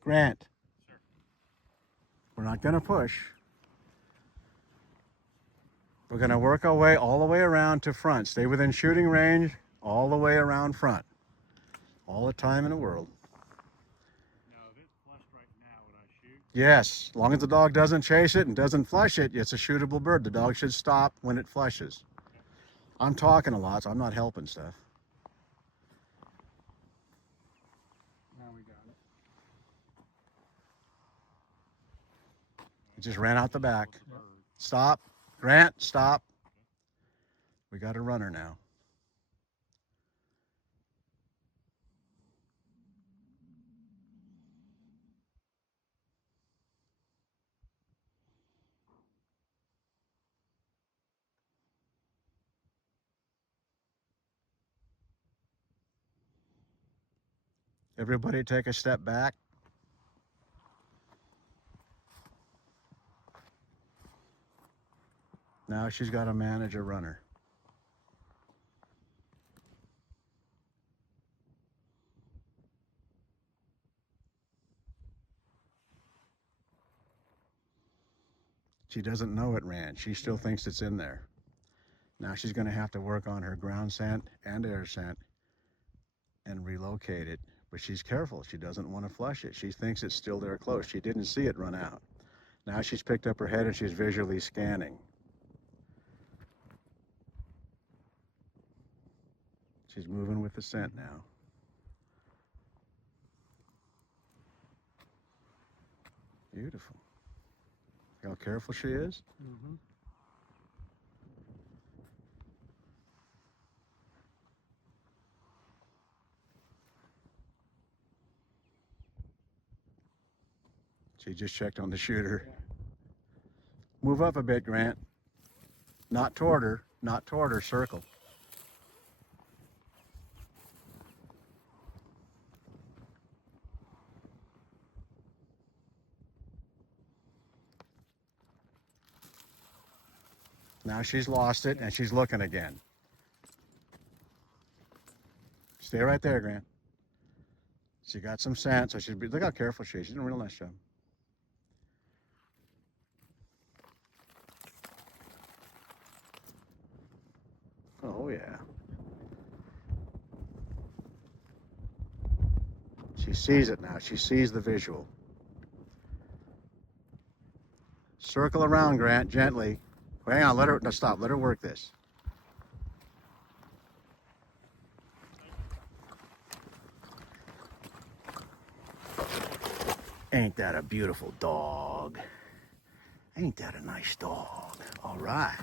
Grant, Sir. we're not going to push. We're going to work our way all the way around to front. Stay within shooting range all the way around front. All the time in the world. Now, if it's flushed right now, would I shoot? Yes, as long as the dog doesn't chase it and doesn't flush it, it's a shootable bird. The dog should stop when it flushes. Okay. I'm talking a lot, so I'm not helping stuff. Now we got it. It just ran out the back. With the bird. Stop. Grant, stop. We got a runner now. Everybody take a step back. Now she's got to manage a runner. She doesn't know it ran. She still thinks it's in there. Now she's going to have to work on her ground scent and air scent and relocate it. But she's careful. She doesn't want to flush it. She thinks it's still there close. She didn't see it run out. Now she's picked up her head and she's visually scanning. She's moving with the scent now. Beautiful. See how careful she is? Mm-hmm. She just checked on the shooter. Move up a bit, Grant. Not toward her. Not toward her. Circle. Now she's lost it and she's looking again. Stay right there, Grant. She got some scent, so she's look how careful she is. She's doing a real nice job. Oh yeah. She sees it now. She sees the visual. Circle around, Grant, gently. Hang on, let her, no, stop. Let her work this. Ain't that a beautiful dog? Ain't that a nice dog? All right.